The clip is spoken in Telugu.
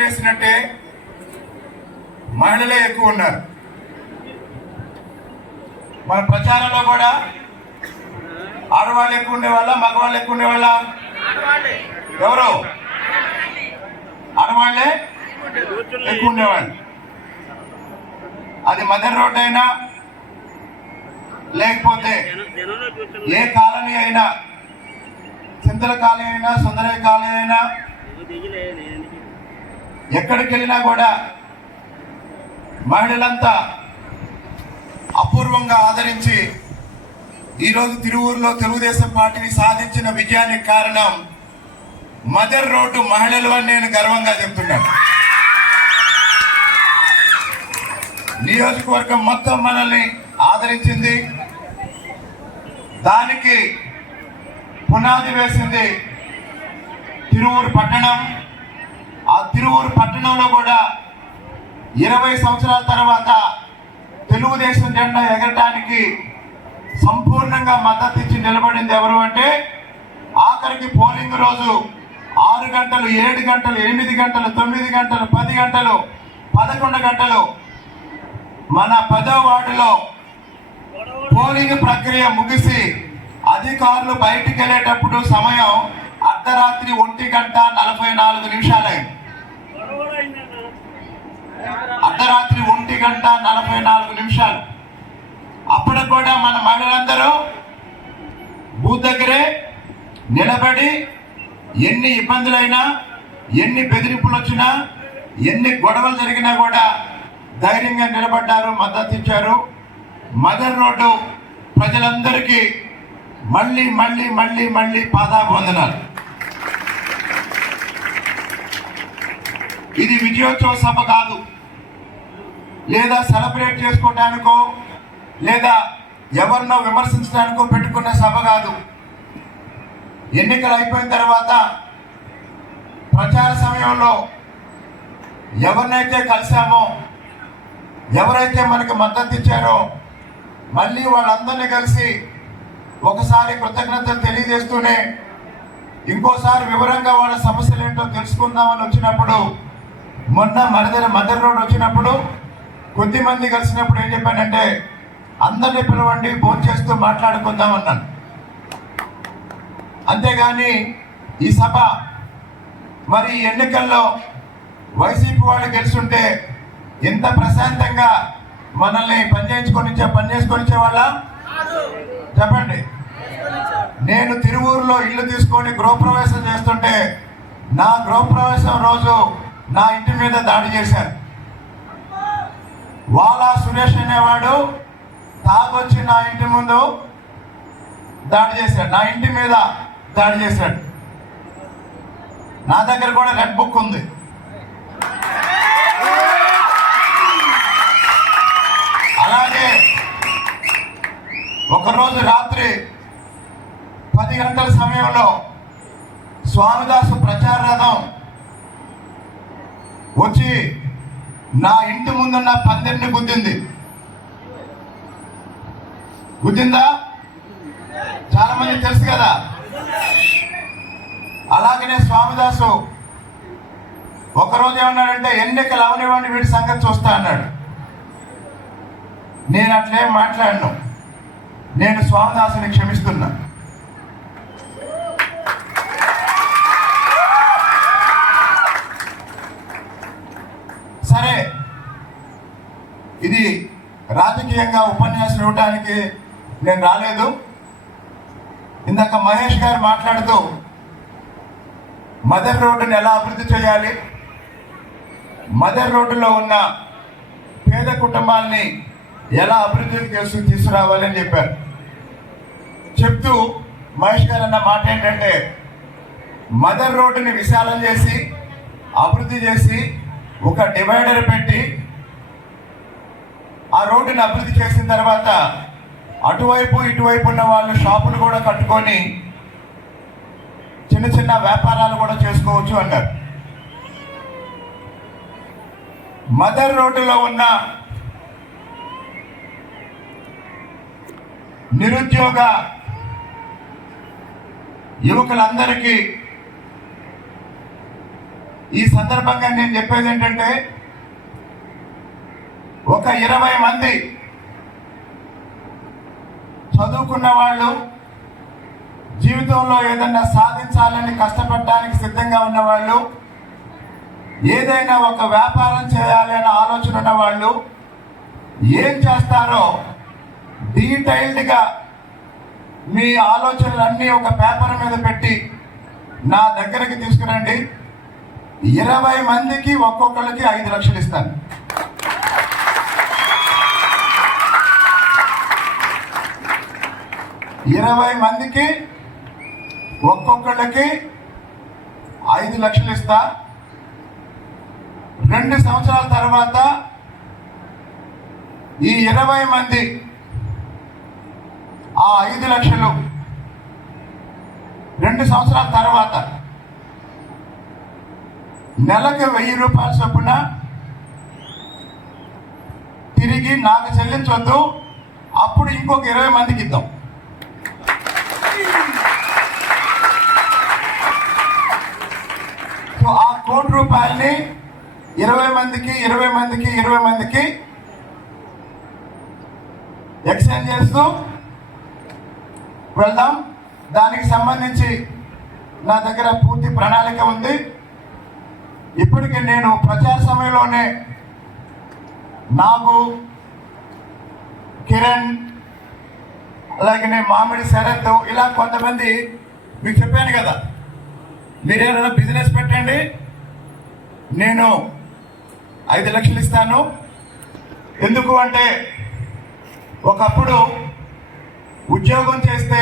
వేసినట్టే మహిళలే ఎక్కువ ఉన్నారు. మన ప్రచారంలో కూడా ఆడవాళ్ళు ఎక్కువ ఉండేవాళ్ళ, మగవాళ్ళు ఎక్కువ ఉండేవాళ్ళ? ఎవరు? ఆడవాళ్లే ఎక్కువ ఉండేవాళ్ళు. అది మదర్ రోడ్ అయినా లేకపోతే ఏ కాలనీ అయినా, చింతల కాలనీ అయినా, సుందరయ్య కాలనీ అయినా, ఎక్కడికి వెళ్ళినా కూడా మహిళలంతా అపూర్వంగా ఆదరించి ఈరోజు తిరువూరులో తెలుగుదేశం పార్టీని సాధించిన విజయానికి కారణం మదర్ రోడ్డు మహిళలు అని నేను గర్వంగా చెప్తున్నాను. నియోజకవర్గం మొత్తం మనల్ని ఆదరించింది. దానికి పునాది వేసింది తిరువూరు పట్టణం. ఆ తిరువూరు పట్టణంలో కూడా 20 సంవత్సరాల తర్వాత తెలుగుదేశం జెండా ఎగరటానికి సంపూర్ణంగా మద్దతు ఇచ్చి నిలబడింది ఎవరు అంటే, ఆఖరికి పోలింగ్ రోజు 6 గంటలు, 7 గంటలు, 8 గంటలు, 9 గంటలు, 10 గంటలు, 11 గంటలు మన 10వ వార్డులో పోలింగ్ ప్రక్రియ ముగిసి అధికారులు బయటికి వెళ్ళేటప్పుడు సమయం అర్ధరాత్రి 1:44 అర్ధరాత్రి 1:44. అప్పుడు కూడా మన మహిళలందరూ బూత్ దగ్గరే నిలబడి ఎన్ని ఇబ్బందులైనా, ఎన్ని బెదిరింపులు వచ్చినా, ఎన్ని గొడవలు జరిగినా కూడా ధైర్యంగా నిలబడ్డారు, మద్దతు ఇచ్చారు. మదర్ రోడ్డు ప్రజలందరికీ మళ్ళీ మళ్ళీ మళ్ళీ మళ్ళీ పాదాభివందనాలు. ఇది విజయోత్సవ సభ కాదు, లేదా సెలబ్రేట్ చేసుకోవడానికో లేదా ఎవరినో విమర్శించడానికో పెట్టుకున్న సభ కాదు. ఎన్నికలు అయిపోయిన తర్వాత ప్రచార సమయంలో ఎవరినైతే కలిశామో, ఎవరైతే మనకు మద్దతు ఇచ్చారో, మళ్ళీ వాళ్ళందరినీ కలిసి ఒకసారి కృతజ్ఞతలు తెలియజేస్తూనే ఇంకోసారి వివరంగా వాళ్ళ సమస్యలు ఏంటో తెలుసుకుందామని వచ్చినప్పుడు, మొన్న మదర్ రోడ్ వచ్చినప్పుడు కొద్దిమంది కలిసినప్పుడు ఏం చెప్పానంటే, అందరినీ పిలవండి, భోజనం చేస్తూ మాట్లాడుకుందామన్నాను. అంతేగాని ఈ సభ మరి ఎన్నికల్లో వైసీపీ వాళ్ళు గెలుచుంటే ఎంత ప్రశాంతంగా మనల్ని పనిచేసుకొని వాళ్ళ చెప్పండి. నేను తిరువూరులో ఇల్లు తీసుకొని గృహప్రవేశం చేస్తుంటే నా గృహప్రవేశం రోజు నా ఇంటి మీద దాడి చేశారు. వాలా సురేష్ అనేవాడు తాగొచ్చి నా ఇంటి ముందు దాడి చేశాడు, నా ఇంటి మీద దాడి చేశాడు. నా దగ్గర కూడా రెడ్ బుక్ ఉంది. అలాగే ఒకరోజు రాత్రి 10 గంటల సమయంలో స్వామిదాసు ప్రచార రథం వచ్చి నా ఇంటి ముందున్న పందిరిని గుద్దిందా? చాలా మంది తెలుసు కదా. అలాగనే స్వామిదాసు ఒకరోజు ఏమన్నాడంటే, ఎన్నికలు అవనివ్వండి, వీడి సంగతి చూస్తా అన్నాడు. నేను అట్లేం మాట్లాడను. నేను స్వామిదాసుని క్షమిస్తున్నా. సరే, ఇది రాజకీయంగా ఉపన్యాసం ఇవ్వడానికి నేను రాలేదు. ఇందాక మహేష్ గారు మాట్లాడుతూ మదర్ రోడ్డుని ఎలా అభివృద్ధి చేయాలి, మదర్ రోడ్డులో ఉన్న పేద కుటుంబాలని ఎలా అభివృద్ధి తీసుకురావాలని చెప్పారు. చెప్తూ మహేష్ గారు అన్న మాట ఏంటంటే, మదర్ రోడ్డుని విశాలం చేసి అభివృద్ధి చేసి ఒక డివైడర్ పెట్టి ఆ రోడ్డుని అభివృద్ధి చేసిన తర్వాత అటువైపు ఇటువైపు ఉన్న వాళ్ళు షాపులు కూడా కట్టుకొని చిన్న చిన్న వ్యాపారాలు కూడా చేసుకోవచ్చు అన్నారు. మదర్ రోడ్డులో ఉన్న నిరుద్యోగ యువకులందరికీ ఈ సందర్భంగా నేను చెప్పేది ఏంటంటే, ఒక 20 మంది చదువుకున్న వాళ్ళు, జీవితంలో ఏదన్నా సాధించాలని కష్టపడడానికి సిద్ధంగా ఉన్నవాళ్ళు, ఏదైనా ఒక వ్యాపారం చేయాలి అనే ఆలోచన ఉన్నవాళ్ళు ఏం చేస్తారో డీటెయిల్డ్గా మీ ఆలోచనలన్నీ ఒక పేపర్ మీద పెట్టి నా దగ్గరికి తీసుకురండి. 20 మందికి ఒక్కొక్కరికి 5 లక్షలు ఇస్తాను. ఇరవై మందికి ఒక్కొక్కళ్ళకి 5 లక్షలు ఇస్తా. 2 సంవత్సరాల తర్వాత ఈ 20 మంది ఆ 5 లక్షలు 2 సంవత్సరాల తర్వాత నెలకు 1000 రూపాయల చొప్పున తిరిగి నాకు చెల్లించొద్దు. అప్పుడు ఇంకొక 20 మందికి ఇద్దాం. సో ఆ 1 కోటి రూపాయల్ని 20 మందికి 20 మందికి 20 మందికి ఎక్స్చేంజ్ చేస్తూ వెళ్దాం. దానికి సంబంధించి నా దగ్గర పూర్తి ప్రణాళిక ఉంది. ఇప్పటికే నేను ప్రచార సమయంలోనే నాగు, కిరణ్, అలాగే మామిడి శరత్, ఇలా కొంతమంది మీకు చెప్పాను కదా, మీరేమైనా బిజినెస్ పెట్టండి, నేను 5 లక్షలు ఇస్తాను. ఎందుకు అంటే, ఒకప్పుడు ఉద్యోగం చేస్తే